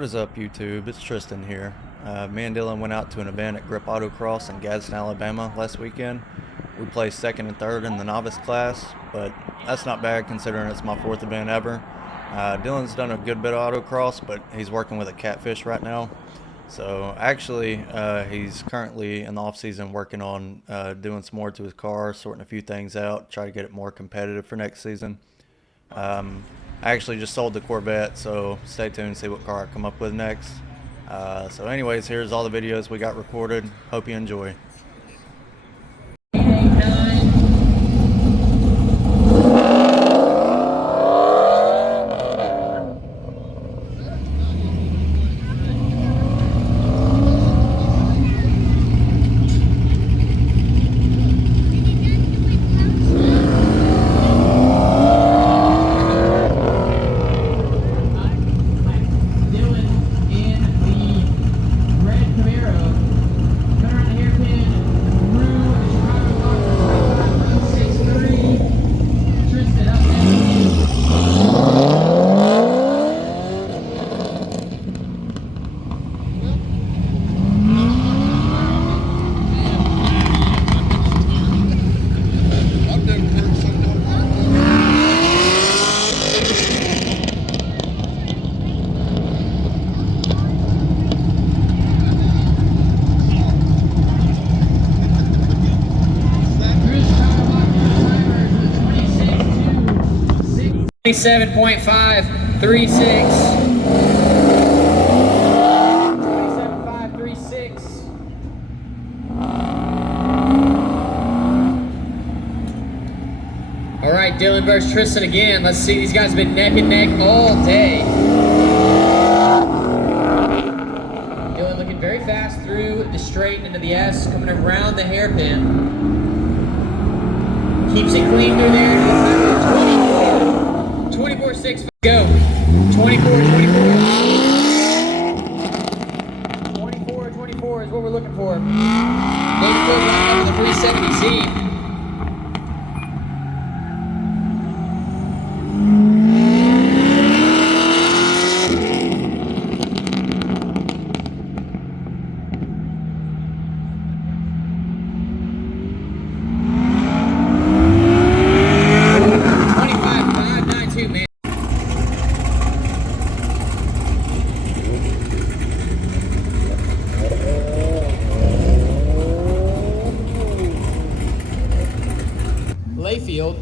What is up, YouTube? It's Tristan here. Me and Dylan went out to an event at Grip Autocross in Gadsden, Alabama last weekend. We placed second and third in the novice class, but that's not bad considering it's my fourth event ever. Dylan's done a good bit of autocross, but he's working with a catfish right now. So actually, he's currently in the off season working on doing some more to his car, sorting a few things out, try to get it more competitive for next season. I actually just sold the Corvette, so stay tuned, see what car I come up with next. So anyways, here's all the videos we got recorded. Hope you enjoy. .536. 27.536. All right, Dylan versus Tristan again. Let's see, these guys have been neck and neck all day. Dylan looking very fast through the straight into the S, coming around the hairpin. Keeps it clean through there. 24.6, go. 24 is what we're looking for. Maybe goes right up to the 370Z. Layfield.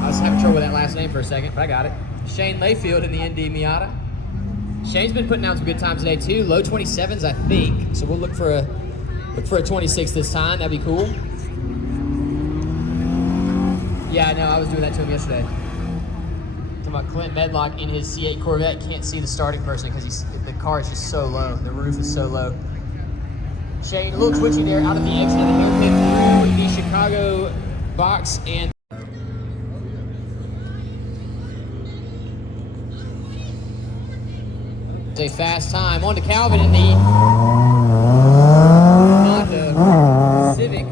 I was having trouble with that last name for a second, but I got it. Shane Layfield in the ND Miata. Shane's been putting down some good times today too. Low 27s, I think. So we'll look for a 26 this time. That'd be cool. Yeah, I know. I was doing that to him yesterday. Talking about Clint Medlock in his C8 Corvette. Can't see the starting person because the car is just so low. The roof is so low. Shane, a little twitchy there, out of the exit of the hairpin through the Chicago box and a fast time. On to Calvin in the Honda Civic.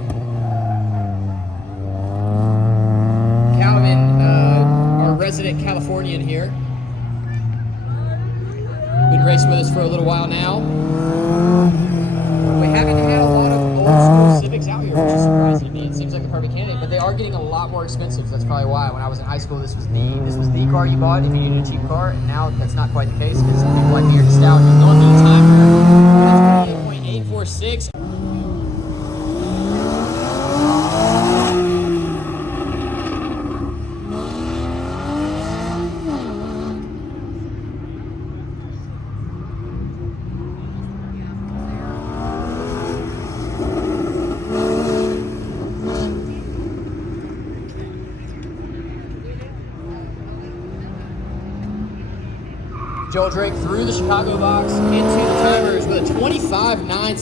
Calvin, our resident Californian here. Been racing with us for a little while now. We haven't had a lot of old school Civics out here, which is surprising to me. It seems like a perfect candidate, but they are getting a lot more expensive. So that's probably why. When I was in high school, this was the car you bought if you needed a cheap car, and now that's not quite the case because people like me are nostalgic. Going through the time here, 28.846. Joel Drake through the Chicago box into the timers with a 25.9.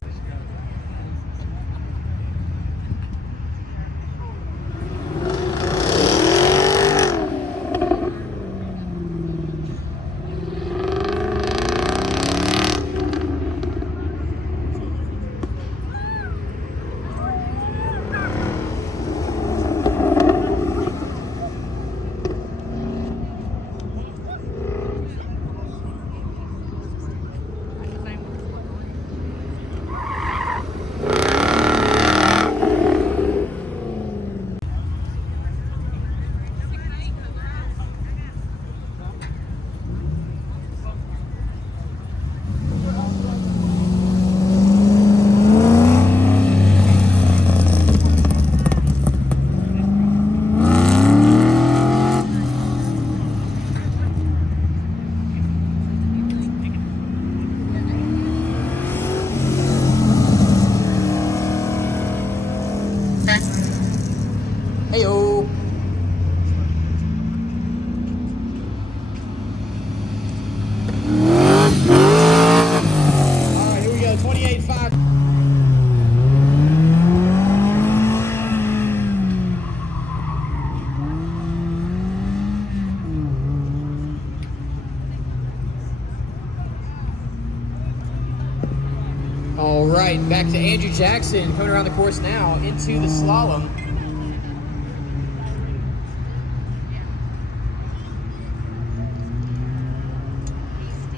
All right, back to Andrew Jackson coming around the course now into the slalom.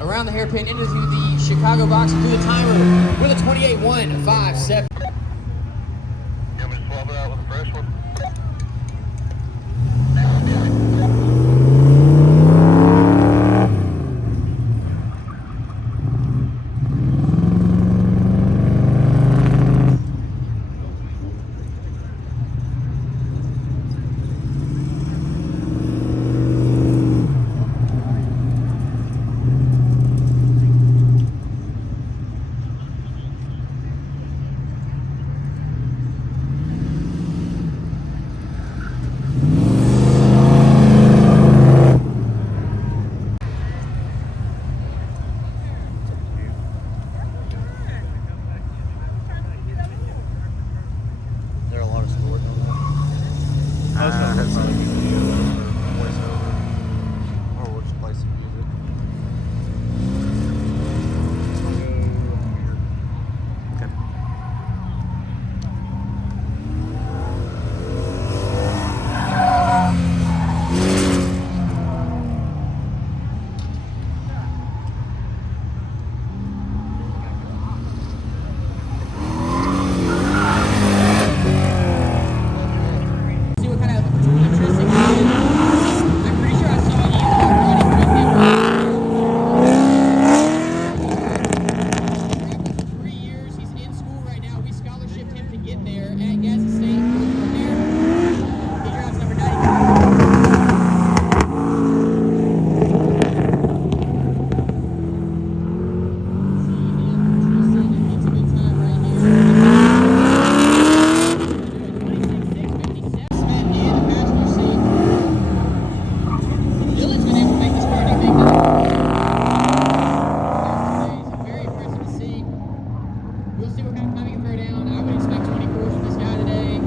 Around the hairpin into the Chicago box and through the timer with a 28.157. You want me to swap it out with a fresh one? There are a lot of scores on that. Most of them are voiceover, or we'll just play some music. Okay. See what kind of Tristan did. I'm pretty sure I saw you running with him. 3 years, he's in school right now. We scholarshiped him to get there at Gadsden State. From there, he drives number 90. Dillan's been able to make this party big. Very impressive to see. We'll see what kind of time he can throw down. I would expect 24s from this guy today.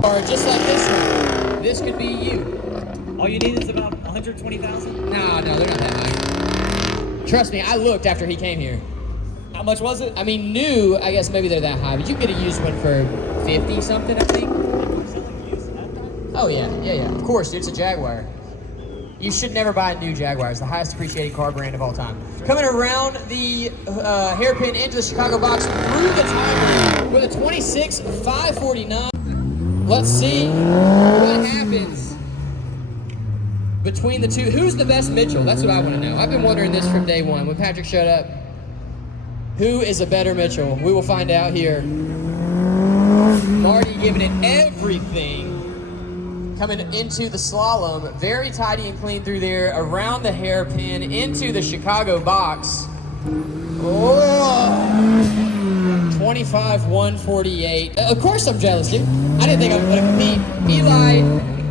Or just like this one, this could be you. All you need is about 120,000. No, they're not that high. Trust me, I looked after he came here. How much was it? I mean, new, I guess maybe they're that high, but you can get a used one for 50 something, I think. Oh yeah. Of course, dude, it's a Jaguar. You should never buy a new Jaguar. It's the highest appreciating car brand of all time. Coming around the hairpin into the Chicago box through the timer with a 26.549. Let's see what happens between the two. Who's the best Mitchell? That's what I want to know. I've been wondering this from day one when Patrick showed up. Who is a better Mitchell? We will find out here. Marty giving it everything. Coming into the slalom, very tidy and clean through there, around the hairpin, into the Chicago box. Oh. 25.148. Of course I'm jealous, dude. I didn't think I was going to compete. Eli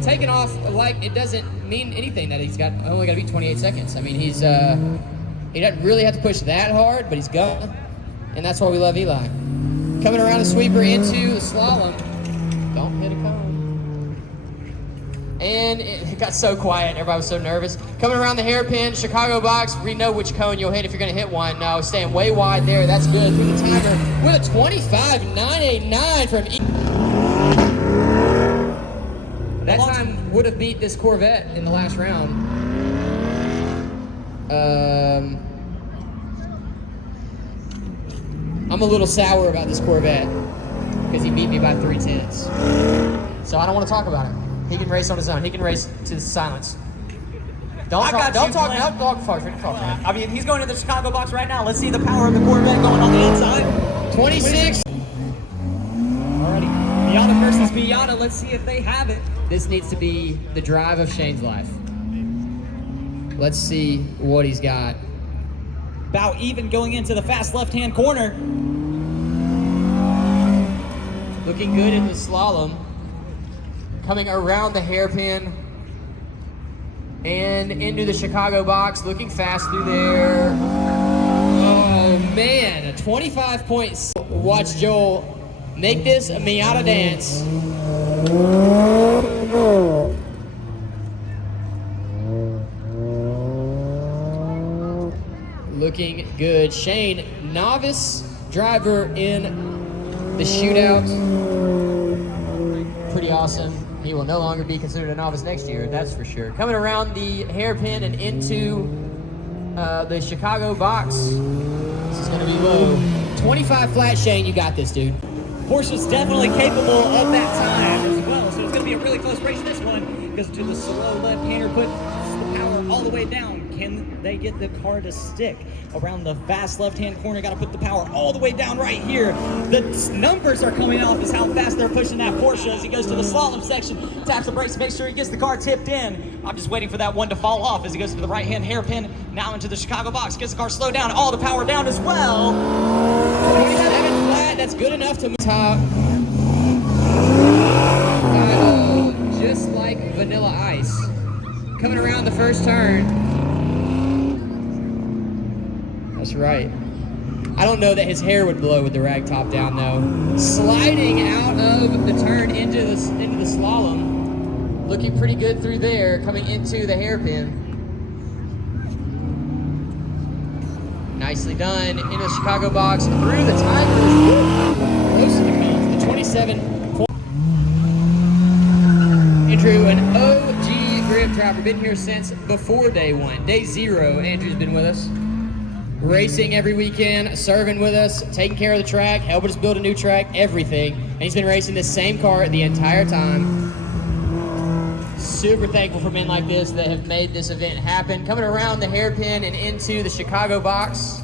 taking off like it doesn't mean anything that he's only got to beat 28 seconds. I mean, he doesn't really have to push that hard, but he's going. And that's why we love Eli. Coming around the sweeper into the slalom. Don't hit a cone. And it got so quiet. Everybody was so nervous. Coming around the hairpin, Chicago box. We know which cone you'll hit if you're going to hit one. No, staying way wide there. That's good. Through the timer with a 25.989 from E. That time would have beat this Corvette in the last round. I'm a little sour about this Corvette because he beat me by 3/10. So I don't want to talk about it. He can race on his own. He can race to silence. Don't talk. I mean, he's going to the Chicago box right now. Let's see the power of the Corvette going on the inside. 26. Alrighty. Miata versus Miata. Let's see if they have it. This needs to be the drive of Shane's life. Let's see what he's got. About even going into the fast left-hand corner. Looking good in the slalom. Coming around the hairpin and into the Chicago box, looking fast through there. Oh man, a 25 point. Watch Joel make this a Miata dance. Looking good. Shane, novice driver in the shootout. Pretty awesome. He will no longer be considered a novice next year, that's for sure. Coming around the hairpin and into the Chicago box. This is going to be low. 25 flat, Shane, you got this, dude. Porsche's definitely capable of that time as well, so it's going to be a really close race. This one goes to the slow left-hander, put the power all the way down. Can they get the car to stick around the fast left-hand corner? Got to put the power all the way down right here. The numbers are coming off as how fast they're pushing that Porsche as he goes to the slalom section, taps the brakes, makes sure he gets the car tipped in. I'm just waiting for that one to fall off as he goes to the right-hand hairpin, now into the Chicago box, gets the car slowed down, all the power down as well. 27 flat, that's good enough to top. Just like vanilla ice. Coming around the first turn. That's right. I don't know that his hair would blow with the rag top down though. Sliding out of the turn into the slalom. Looking pretty good through there, coming into the hairpin. Nicely done in the Chicago box through the timers. Close to the cones. The 27. Andrew, an OG grip driver, been here since before day one. Day 0, Andrew's been with us. Racing every weekend, serving with us, taking care of the track, helping us build a new track, everything. And he's been racing the same car the entire time. Super thankful for men like this that have made this event happen. Coming around the hairpin and into the Chicago box.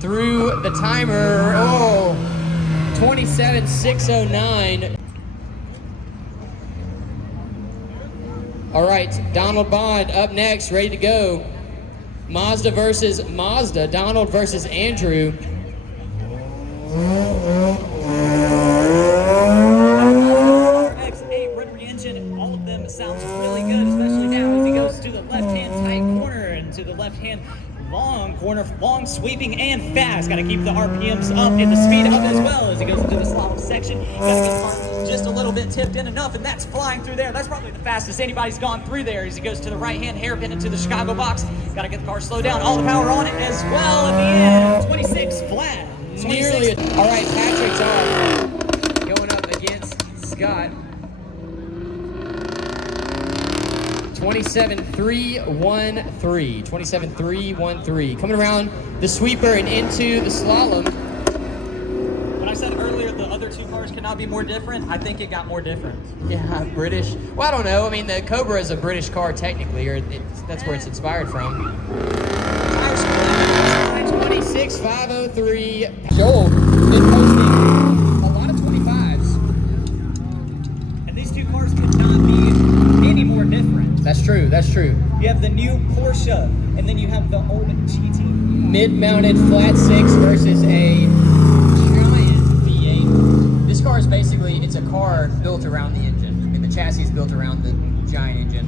Through the timer, 27.609. All right, Donald Bond up next, ready to go. Mazda versus Mazda, Donald versus Andrew. X8 rotary engine, all of them sounds really good, especially now as he goes to the left-hand tight corner and to the left-hand long corner, long sweeping and fast. Got to keep the RPMs up and the speed up as well as he goes into the slalom section. Got to get the car just a little bit tipped in enough, and that's flying through there. That's probably the fastest anybody's gone through there as he goes to the right-hand hairpin into the Chicago box. Got to get the car slowed down, all the power on it as well in the end. 26 flat. 26. Nearly. All right, Patrick's off. Going up against Scott. 27.313. 27.313. Coming around the sweeper and into the slalom. When I said earlier the other two cars cannot be more different, I think it got more different. Yeah, British. Well, I don't know. I mean, the Cobra is a British car technically, or that's where it's inspired from. 26.503. Joel been posting a lot of 25s. And these two cars could not be any more different. That's true. That's true. You have the new Porsche, and then you have the old GT. Mid-mounted flat 6 versus a giant V8. This car is basically, it's a car built around the engine. I mean, the chassis is built around the giant engine.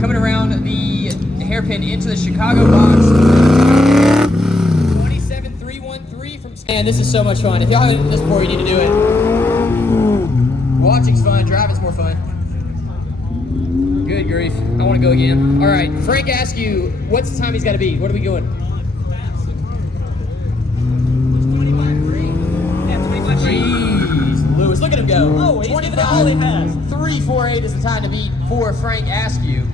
Coming around the hairpin into the Chicago box. 27.313 from... Man, this is so much fun. If y'all haven't done this before, you need to do it. Watching's fun, driving's more fun. Good grief. I want to go again. All right, Frank asked you, what's the time he's got to be? What are we going? Jeez, Lewis, look at him go. Oh, he's giving it all he has. 3.48 is the time to beat for Frank Askew.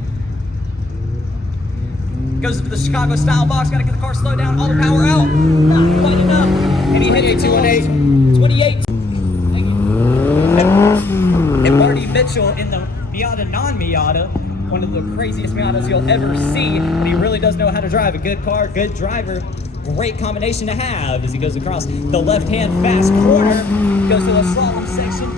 Goes to the Chicago style box, gotta get the car slowed down, all the power out. Not quite enough. And he hit 28.218. 28. Thank you. And Marty Mitchell in the Miata non-Miata, one of the craziest Miatas you'll ever see, but he really does know how to drive a good car, good driver. Great combination to have as he goes across the left-hand fast corner, goes to the slalom section.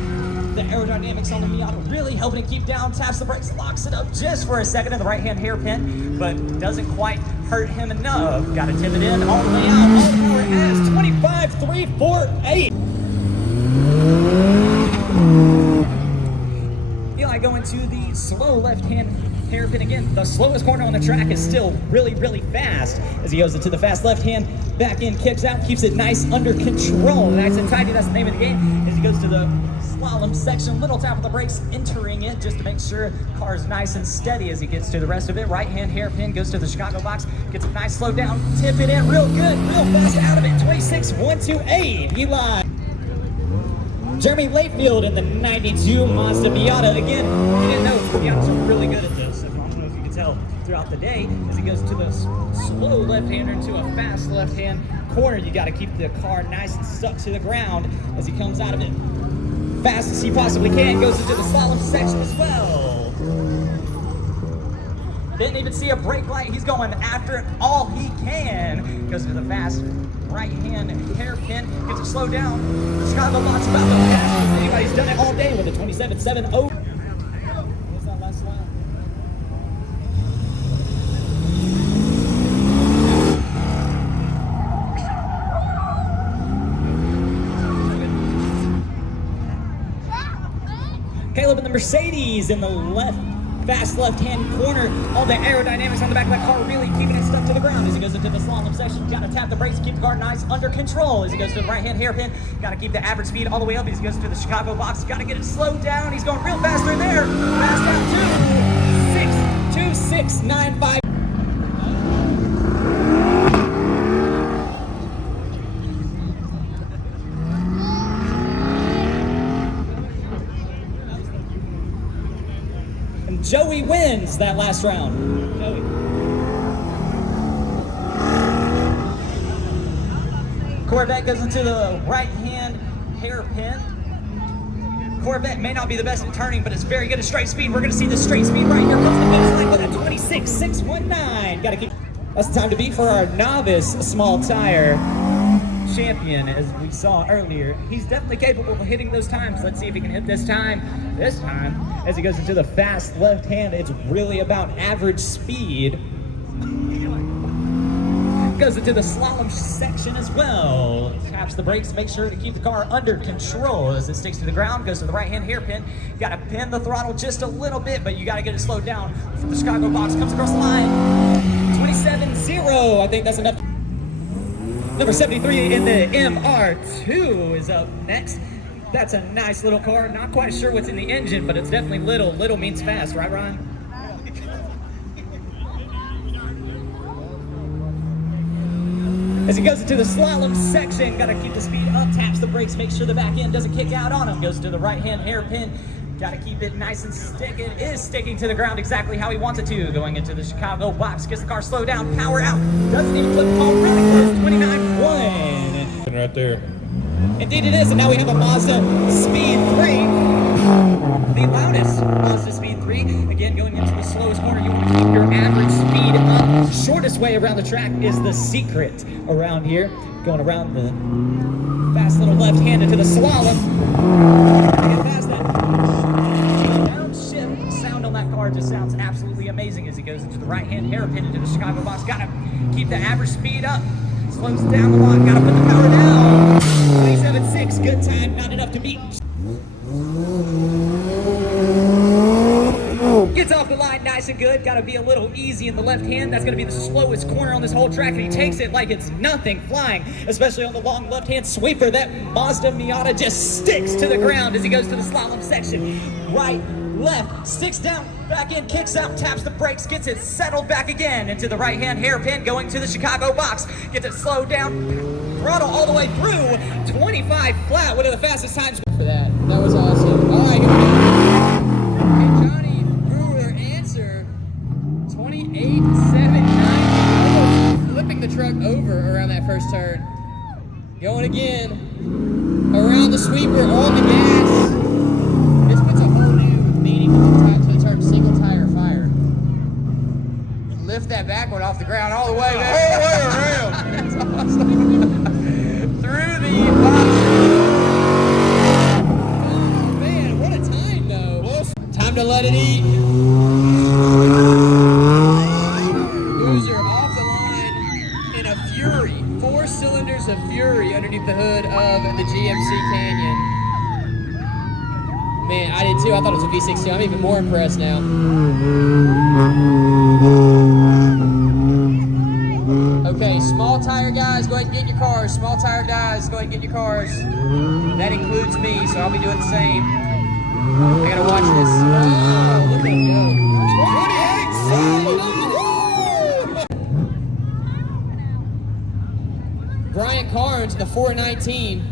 The aerodynamics on the Miata really helping to keep down, taps the brakes, locks it up just for a second in the right-hand hairpin, but doesn't quite hurt him enough. Got to tip it in all the way out, all the power as 25.348. Eli going to the slow left-hand hairpin again. The slowest corner on the track is still really, really fast as he goes into the fast left hand, back in, kicks out, keeps it nice under control. Nice and tidy, that's the name of the game. As he goes to the slalom section, little tap of the brakes, entering it just to make sure the car is nice and steady as he gets to the rest of it. Right hand hairpin, goes to the Chicago box, gets a nice slow down, tip it in real good, real fast out of it. 26.128, Eli. Jeremy Layfield in the 92 Mazda Miata. Again, you didn't know Miatas are really good at this. I don't know if you can tell throughout the day as he goes to the slow left-hander into a fast left-hand corner. You got to keep the car nice and stuck to the ground as he comes out of it fast as he possibly can. Goes into the slalom section as well. Didn't even see a brake light. He's going after it all he can. Goes to the fast right hand hairpin. Gets it slowed down. Chicago box about the fastest anybody's done it all day with a 27.70. What's that last lap? Caleb in the Mercedes in the fast left-hand corner. All the aerodynamics on the back of that car really keeping it stuck to the ground as he goes into the slalom section. Got to tap the brakes, keep the car nice under control as he goes to the right-hand hairpin. Got to keep the average speed all the way up as he goes to the Chicago box. Got to get it slowed down. He's going real fast right there. Fast out to 6.2695. Joey wins that last round. Joey. Corvette goes into the right-hand hairpin. Corvette may not be the best at turning, but it's very good at straight speed. We're going to see the straight speed right here. Comes the finish line with a 26.619. Got to keep. That's the time to beat for our novice small tire champion, as we saw earlier. He's definitely capable of hitting those times. Let's see if he can hit this time. This time, as he goes into the fast left hand, it's really about average speed. Goes into the slalom section as well. Taps the brakes, make sure to keep the car under control as it sticks to the ground. Goes to the right hand hairpin. Got to pin the throttle just a little bit, but you got to get it slowed down. From the Chicago box, comes across the line. 27.0. I think that's enough. Number 73 in the MR2 is up next. That's a nice little car. Not quite sure what's in the engine, but it's definitely little. Little means fast, right, Ryan? As he goes into the slalom section, got to keep the speed up, taps the brakes, make sure the back end doesn't kick out on him. Goes to the right-hand hairpin. Got to keep it nice and stick. It is sticking to the ground exactly how he wants it to. Going into the Chicago box, gets the car slowed down, power out. Doesn't even flip the ball, really close, 29.1. Right there. Indeed it is, and now we have a Mazda Speed 3. The loudest Mazda Speed 3. Again, going into the slowest corner, you want to keep your average speed up. Shortest way around the track is the secret around here. Going around the fast little left-hand into the slalom. Get past that. Downshift sound on that car just sounds absolutely amazing as he goes into the right-hand hairpin into the Chicago box. Got to keep the average speed up. Slows down the line, gotta put the power down. 27.6, good time, not enough to beat. Gets off the line nice and good, gotta be a little easy in the left hand. That's gonna be the slowest corner on this whole track, and he takes it like it's nothing, flying, especially on the long left-hand sweeper. That Mazda Miata just sticks to the ground as he goes to the slalom section. Right, left, sticks down, back in, kicks out, taps the brakes, gets it settled back again into the right-hand hairpin, going to the Chicago box, gets it slowed down, throttle all the way through, 25 flat, one of the fastest times. For that. That was awesome. All right, here we go. Hey, Johnny Brewer answer 28.79. Almost flipping the truck over around that first turn. Going again. Around the sweeper, on the gas. This puts a whole new meaning to the term single tire fire. Lift that back one off the ground all the way back. All the way around. That's awesome. Through the box. Time to let it eat. Loser off the line in a Fury. 4 cylinders of Fury underneath the hood of the GMC Canyon. Man, I did too. I thought it was a V6 too. I'm even more impressed now. Okay, small tire guys, go ahead and get in your cars. Small tire guys, go ahead and get in your cars. That includes me, so I'll be doing the same. I gotta watch this. Oh, look at him go. Brian Carnes, the 419.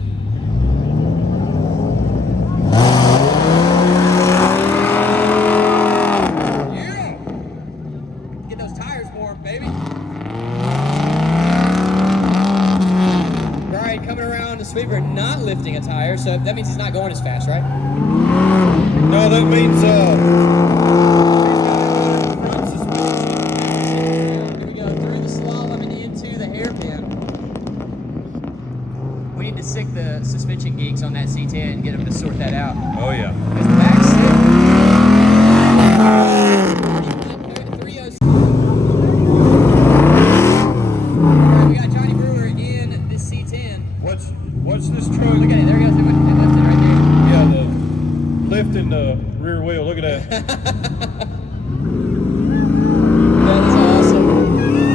Sweeper not lifting a tire, so that means he's not going as fast, right? No, that means Here we go, through the slalom and into the hairpin. We need to sick the suspension geeks on that C10 and get them to sort that out. oh yeah. Because the back's sick. Alright, we got Johnny Brewer in this C10. What's this truck? Look at it, there he goes, they're lifting right there. Yeah, the lifting the rear wheel. Look at that. That is awesome.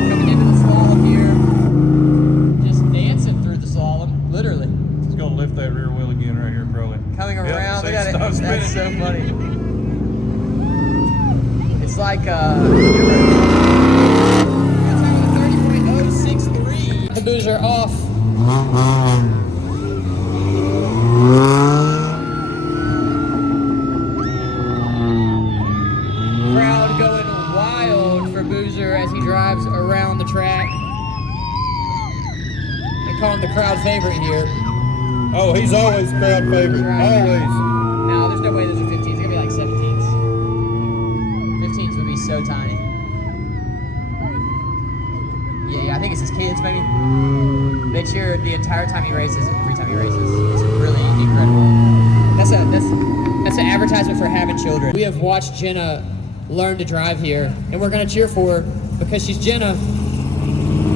Coming into the slalom here, just dancing through the slalom, literally. He's gonna lift that rear wheel again right here, probably. Coming Yep, around, see, look at it. stop That's so spinning. funny. It's like that's having a 30.063. The boozer off. Crowd going wild for Boozer as he drives around the track. They call him the crowd favorite here. Oh, he's always crowd favorite. Right. Always. No, there's no way those are 15s. It's gonna be like 17s. 15s would be so tiny. Yeah, I think it's his kids maybe. They cheer the entire time he races and every time he races. It's really incredible. That's an advertisement for having children. We have watched Jenna learn to drive here, and we're gonna cheer for her because she's Jenna.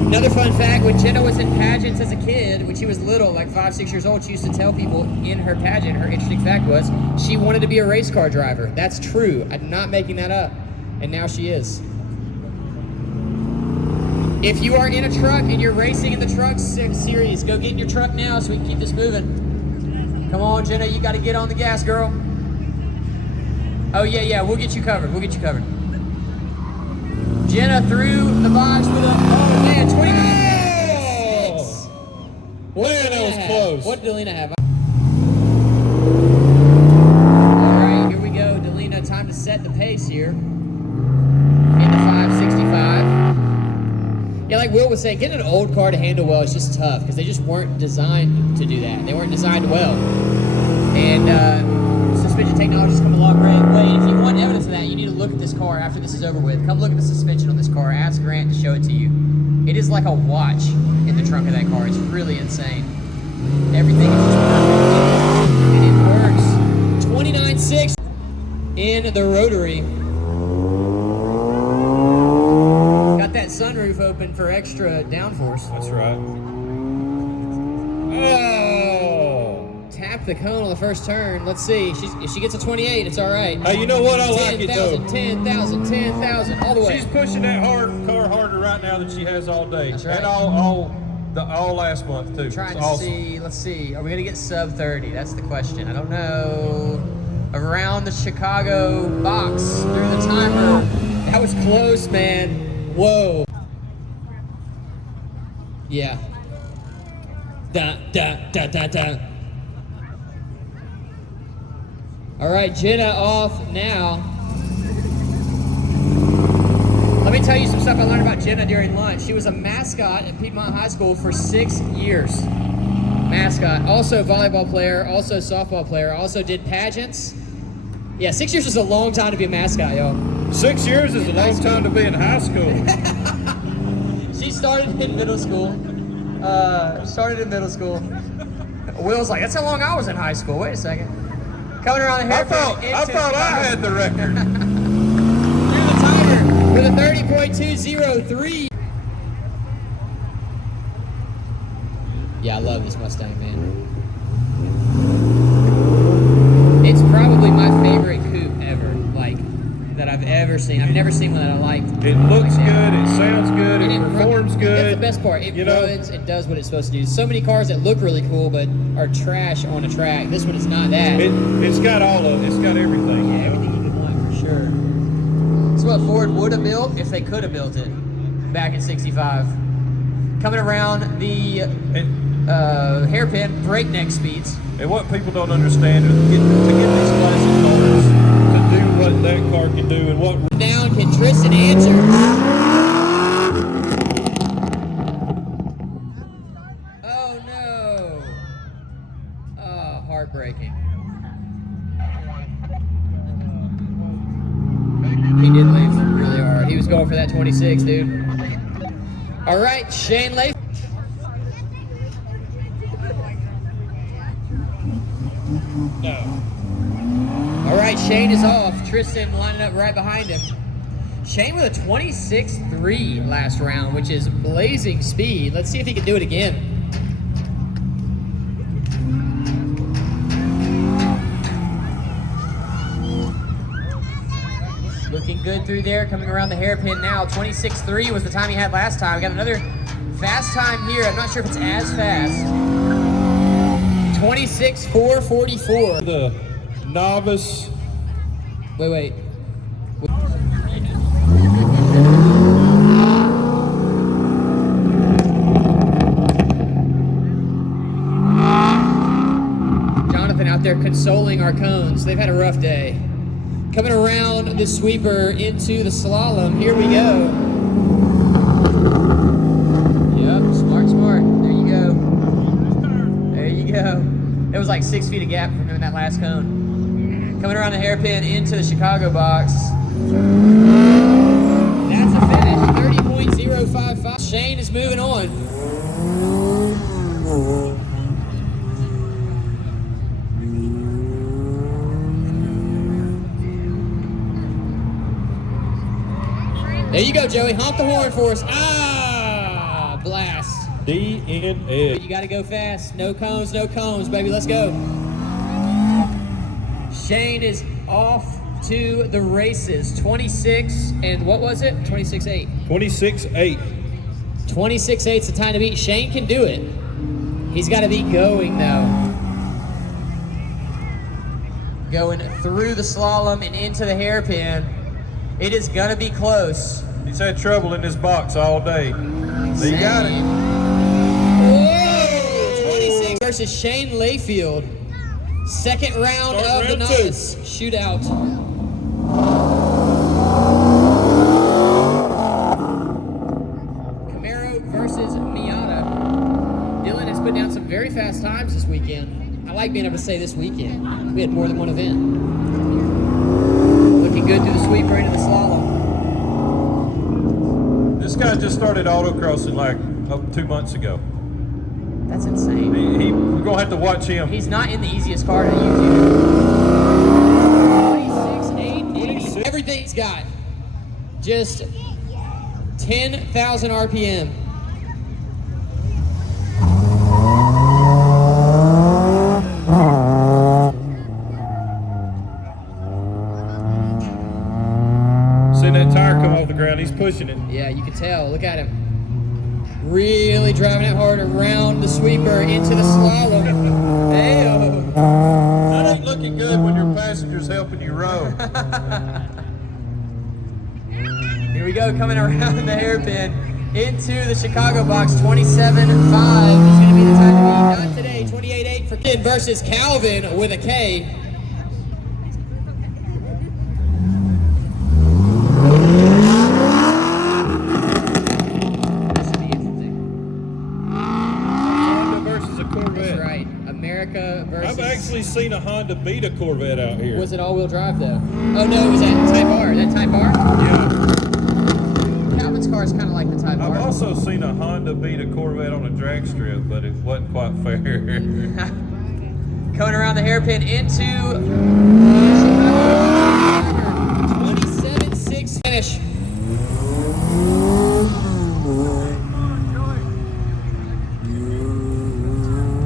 Another fun fact, when Jenna was in pageants as a kid, when she was little, like 5, 6 years old, she used to tell people in her pageant, her interesting fact was, she wanted to be a race car driver. That's true. I'm not making that up. And now she is. If you are in a truck and you're racing in the truck series, go get in your truck now so we can keep this moving. Come on, Jenna, you got to get on the gas, girl. Oh, yeah, we'll get you covered. We'll get you covered. Jenna through the box with a, oh man, 29.6. What Man, did that was Delina have? close. What did Delina have? All right, here we go. Delina, time to set the pace here. In the 565. Yeah, like Will was saying, getting an old car to handle well is just tough because they just weren't designed to do that. They weren't designed well. And suspension technology's come a long way. And if you want evidence of that, you need to look at this car after this is over with. Come look at the suspension on this car. Ask Grant to show it to you. It is like a watch in the trunk of that car. It's really insane. Everything is just perfect. And it works. 29.6 in the rotary. Got that sunroof open for extra downforce. That's right. Oh! Tap the cone on the first turn. Let's see. If she gets a 28, it's all right. Hey, you know what? I like it though. 10,000, all the way. She's pushing that car harder right now than she has all day. That's right. And all last month too. Trying It's to awesome. see. Let's see. Are we gonna get sub 30? That's the question. I don't know. Around the Chicago box through the timer. That was close, man. Whoa. Yeah. Da da da da da. All right, Jenna off now. Let me tell you some stuff I learned about Jenna during lunch. She was a mascot at Piedmont High School for 6 years. Mascot, also volleyball player, also softball player, also did pageants. Yeah, 6 years is a long time to be a mascot, y'all. 6 years is a long time to be in high school. She started in middle school. Will's like, that's how long I was in high school. Wait a second. Coming around the I hairpin. thought I had the record. Through the timer with a 30.203. Yeah, I love this Mustang, man. It's probably my never seen. I've never seen one that I liked. It looks good, it sounds good, it performs good. That's the best part. It runs and does what it's supposed to do. So many cars that look really cool but are trash on a track. This one is not that. It's got all of it. It's got everything. Yeah, everything you could want for sure. It's what Ford would have built if they could have built it back in '65. Coming around the hairpin, breakneck speeds. And what people don't understand is to get these classic cars to do what that car can do and what. Down, can Tristan answer? Oh no! Oh, heartbreaking. He did leave really hard. He was going for that 26, dude. All right, Shane Leif. No. All right, Shane is off. Tristan lining up right behind him. Shane with a 26.3 last round, which is blazing speed. Let's see if he can do it again. Looking good through there, coming around the hairpin now. 26.3 was the time he had last time. We got another fast time here. I'm not sure if it's as fast. 26.444. The novice. Wait. Jonathan out there consoling our cones. They've had a rough day. Coming around the sweeper into the slalom. Here we go. Yep, smart. There you go. There you go. It was like 6 feet of gap from doing that last cone. Coming around the hairpin into the Chicago box. That's a finish, 30.055. Shane is moving on. There you go, Joey. Honk the horn for us. Ah, blast. DNS. You gotta go fast. No cones, baby. Let's go. Shane is off to the races. 26 and what was it? 26.8. 26.8. 26.8 is the time to beat. Shane can do it. He's got to be going though. Going through the slalom and into the hairpin. It is gonna be close. He's had trouble in this box all day. So you got it. Whoa! 26 versus Shane Layfield. Second round Start of the round novice shootout. Camaro versus Miata. Dillan has put down some very fast times this weekend. I like being able to say this weekend. We had more than one event. Looking good through the sweeper into the slalom. This guy just started autocrossing like 2 months ago. That's insane. We're gonna have to watch him. He's not in the easiest car to use either. 26.880. Everything's got just 10,000 RPM. Seeing that tire come off the ground, he's pushing it. Yeah, you can tell. Look at him. Really driving it hard around the sweeper into the slalom. Hey-oh. That ain't looking good when your passenger's helping you row. Here we go, coming around the hairpin into the Chicago box. 27.5 is going to be the time to beat. Not today. 28.8 for Kid versus Calvin with a K. I've actually seen a Honda beat a Corvette out here. Was it all-wheel drive though? Oh no, it was that Type R. That Type R? Yeah. Calvin's car is kind of like the Type R. I've also seen a Honda beat a Corvette on a drag strip, but it wasn't quite fair. Coming around the hairpin into 27.6 finish.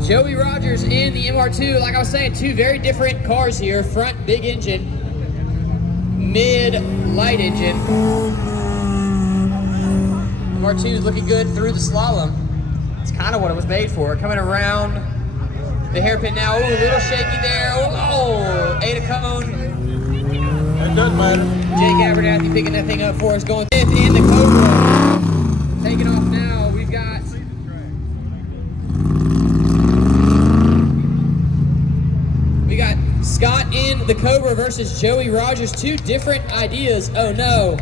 Joey Rogers in the MR2. Like I was saying, two very different cars here. Front, big engine. mid-light engine. R2 is looking good through the slalom. It's kind of what it was made for. Coming around the hairpin now. Ooh, a little shaky there. Oh, 8 a cone. It doesn't matter. Jake Abernathy picking that thing up for us, going 5th in the Cobra. Taking off now. We've got Scott in the Cobra versus Joey Rogers. Two different ideas. Oh no,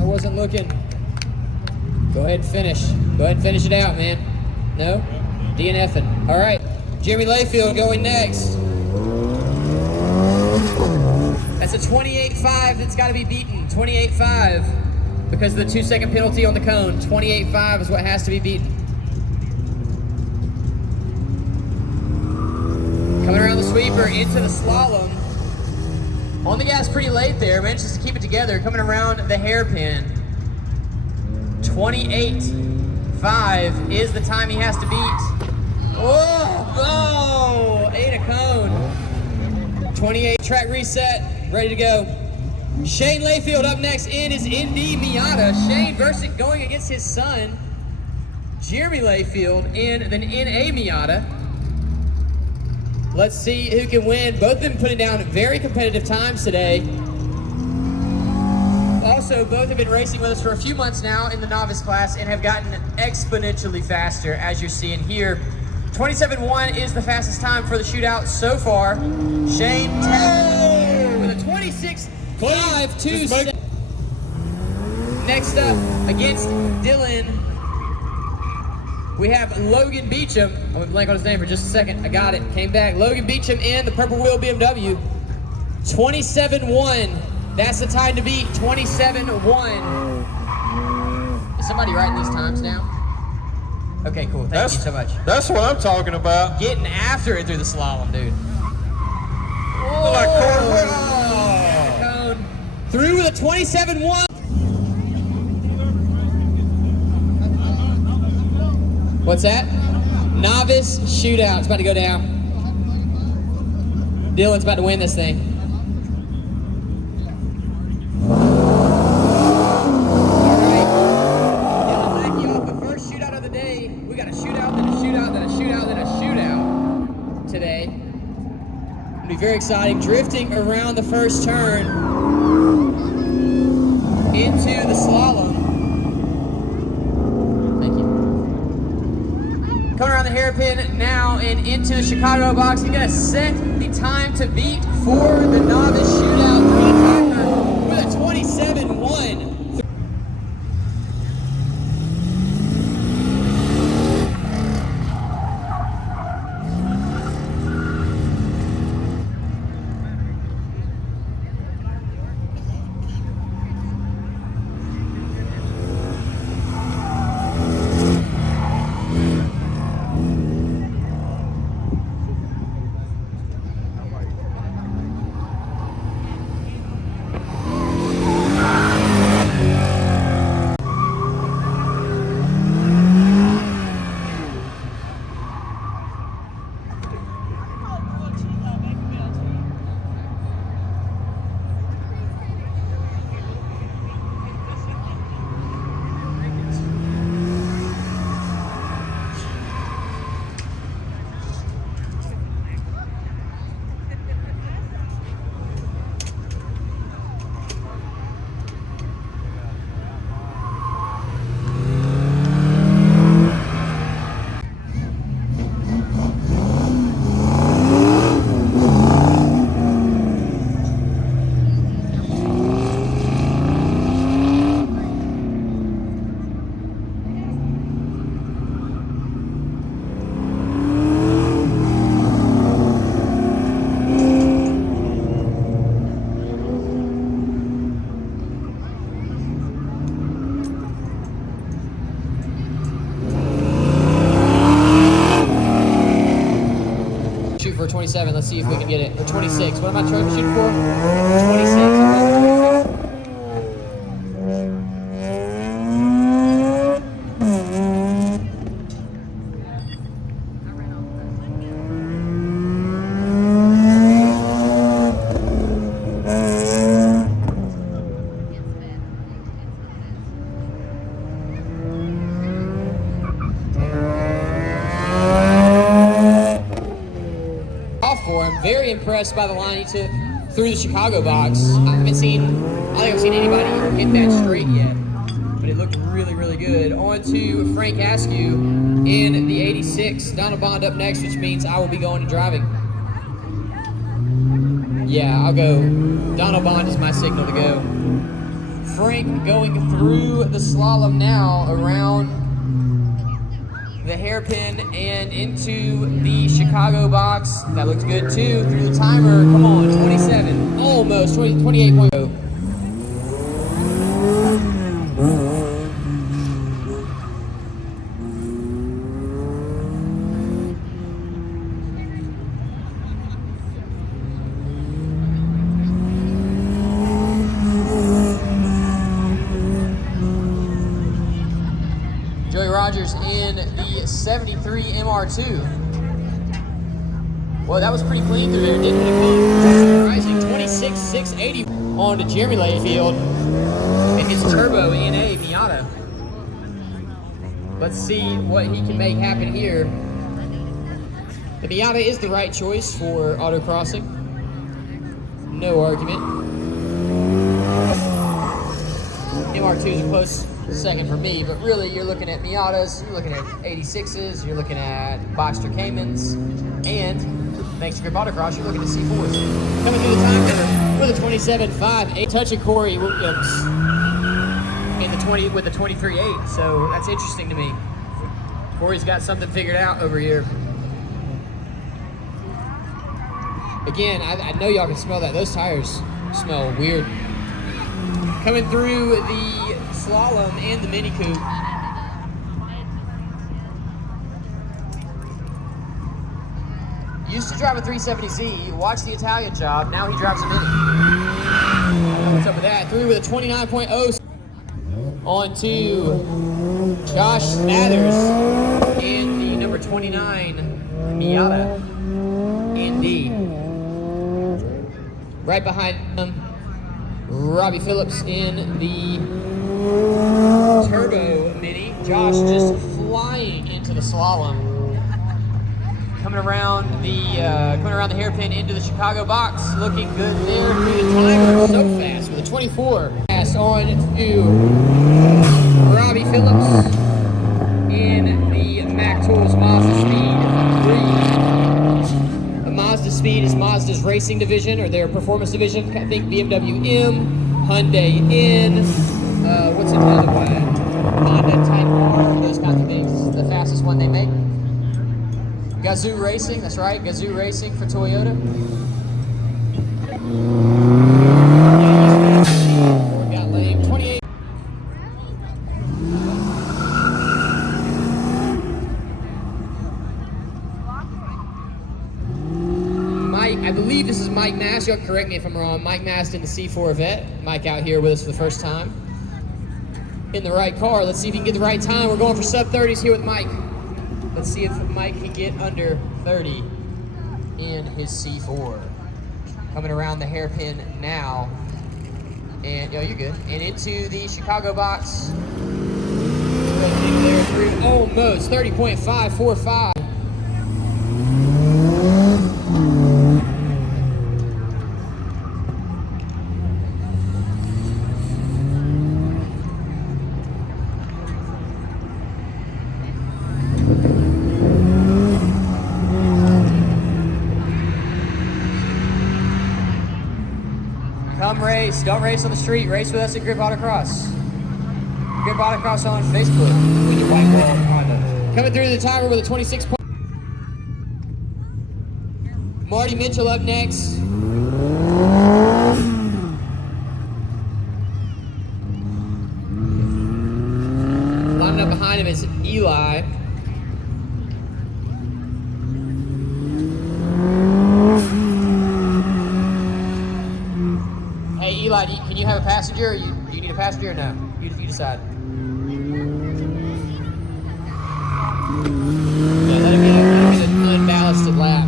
I wasn't looking. Go ahead and finish. Go ahead and finish it out, man. No? DNFing. All right. Jeremy Layfield going next. That's a 28.5 that's got to be beaten. 28.5 because of the 2-second penalty on the cone. 28.5 is what has to be beaten. Coming around the sweeper into the slalom. On the gas pretty late there. Manages to keep it together. Coming around the hairpin. 28.5 is the time he has to beat. Oh, 8 a cone. 28 track reset, ready to go. Shane Layfield up next in his Indy Miata. Shane Versick going against his son, Jeremy Layfield, in the NA Miata. Let's see who can win. Both of them putting down very competitive times today. Also, both have been racing with us for a few months now in the novice class and have gotten exponentially faster, as you're seeing here. 27.1 is the fastest time for the shootout so far. Shane with a 26.527. Next up, against Dillan, we have Logan Beecham. I'm gonna blank on his name for just a second. I got it, came back. Logan Beecham in the purple wheel BMW. 27.1. That's the time to beat, 27.1. Is somebody writing these times down? Okay, cool, thank you so much. That's what I'm talking about. Getting after it through the slalom, dude. Whoa. Like Cone. Through with a 27.1. What's that? Novice shootout. It's about to go down. Dylan's about to win this thing. Today. It'll be very exciting. Drifting around the first turn into the slalom. Thank you. Coming around the hairpin now and into the Chicago box. He's gonna set the time to beat for the novice shootout three-timer with a 27.1. For 27, let's see if we can get it. Or 26, what am I trying to shoot for? 26. very impressed by the line he took through the Chicago box. I don't think I've seen anybody hit that straight yet, but it looked really, really good. On to Frank Askew in the 86. Donald Bond up next, which means I will be going to driving. Yeah, I'll go. Donald Bond is my signal to go. Frank going through the slalom now around the hairpin and into the Chicago box. That looks good too. Through the timer. Come on, 27. Almost 28.0. Rogers in the 73 MR2. Well, that was pretty clean through there. Didn't it? Rising 26,680 on to Jeremy Layfield and his turbo NA Miata. Let's see what he can make happen here. The Miata is the right choice for autocrossing. No argument. MR2 is a close second for me, but really you're looking at Miatas, you're looking at 86s, you're looking at Boxster Caymans, and thanks to Grip Autocross, you're looking at C4s. Coming through the time curve with a 27.5, touching Corey Williams in the 20 with a 23.8. So that's interesting to me. Corey's got something figured out over here. Again, I know y'all can smell that. Those tires smell weird. Coming through the slalom and the Mini Coupe. Used to drive a 370Z, watched the Italian job, now he drives a Mini. What's up with that? Through with a 29.0. On to Josh Mathers in the number 29 Miata ND. Right behind him, Robbie Phillips in the Turbo Mini. Josh just flying into the slalom. Coming around the hairpin into the Chicago box. Looking good there through the timer. So fast with a 24. Pass on to Robbie Phillips in the Mac Tools Mazda Speed 3. Mazda Speed is Mazda's racing division or their performance division. I think BMW M, Hyundai N, what's another one? Honda Type R, those kinds of things. The fastest one they make. Gazoo Racing, that's right, Gazoo Racing for Toyota. Got lame, 28. Mike, I believe this is Mike Mast. Y'all correct me if I'm wrong. Mike Mast in the C4 Vet. Mike out here with us for the first time. In the right car. Let's see if he can get the right time. We're going for sub-30s here with Mike. Let's see if Mike can get under 30 in his C4. Coming around the hairpin now. And, yo, you're good. And into the Chicago box. There through almost 30.545. Come race. Don't race on the street. Race with us at Grip Autocross. Grip Autocross on Facebook. With your white wall Honda. Coming through the timer with a 26. Marty Mitchell up next. Lining up behind him is Eli. Eli, can you have a passenger, or do you need a passenger or no? You decide. Yeah, that'll be an unballasted lap.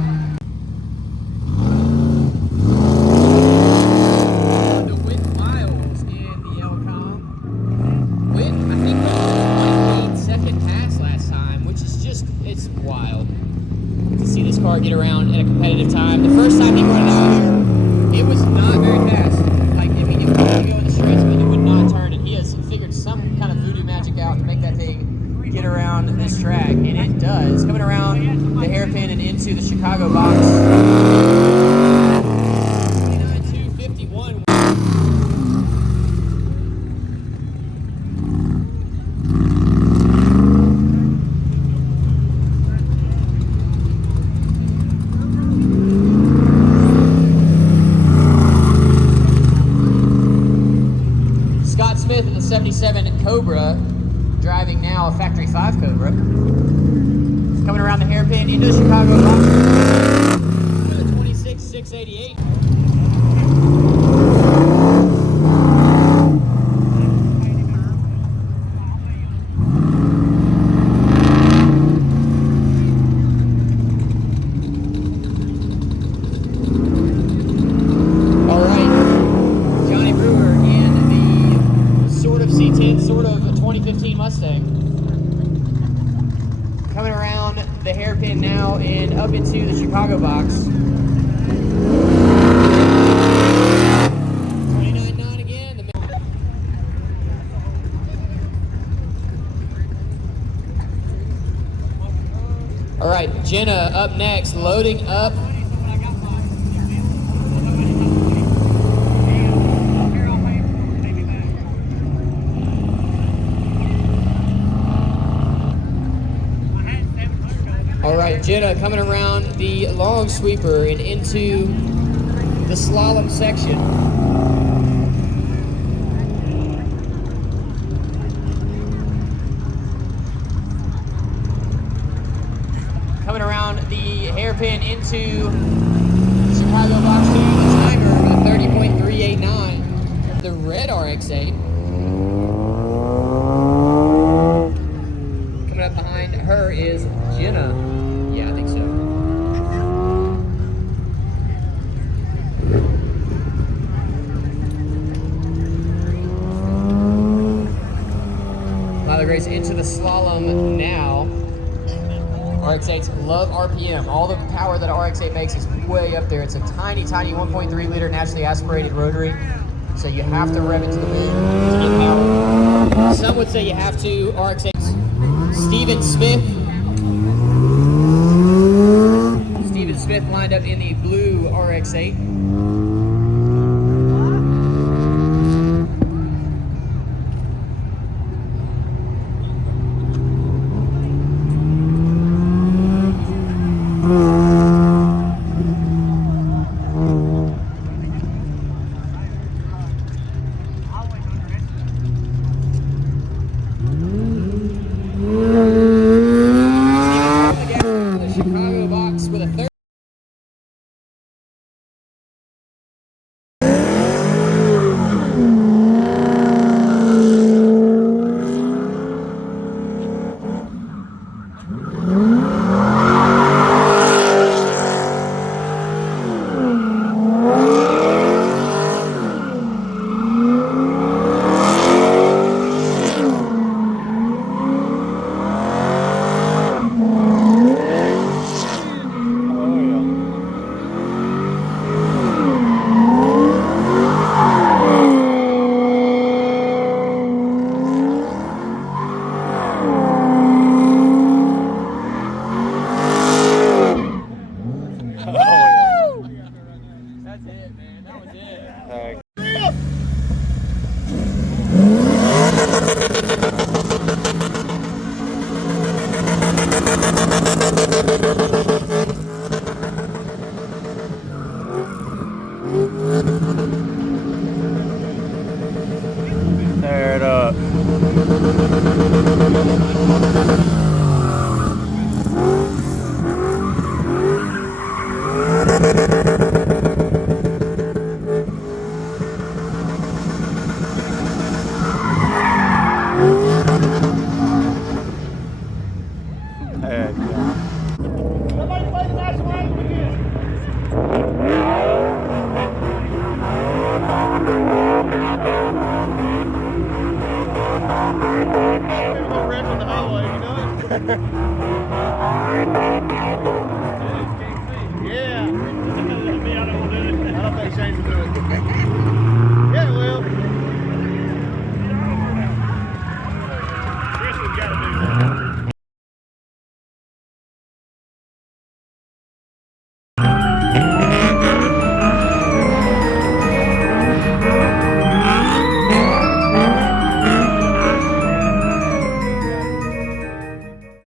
The Whit Miles in the L-Com. Whit, I think, was like 8 second pass last time, which is just, it's wild to see this car car get around at a competitive time. The first time he brought it out here, it was not very fast. Like, I mean, it would go in the straights, but it would not turn. And he has figured some kind of voodoo magic out to make that thing get around this track, and it does. Coming around the hairpin and into the Chicago box. 29.251. Smith in the 77 Cobra, driving now a Factory 5 Cobra. Coming around the hairpin into the Chicago box with a 26.688. Sort of a 2015 Mustang. Coming around the hairpin now and up into the Chicago box. 29.9 again. All right, Jenna up next, loading up. All right, Jenna coming around the long sweeper and into the slalom section. Coming around the hairpin into the Chicago box 2, the timer of 30.389. The red RX-8. Coming up behind her is Jenna. Yeah, I think so. Lila Grace into the slalom now. RX-8s love RPM. All the power that RX-8 makes is way up there. It's a tiny, tiny 1.3 liter naturally aspirated rotary. So you have to rev it to the moon to get power. Some would say you have to. RX-8s. Steven Smith. Smith lined up in the blue RX-8. The Chicago box with a third. Tear it up. Heck yeah. Somebody play the national anthem again. Rip in the highway, you know it?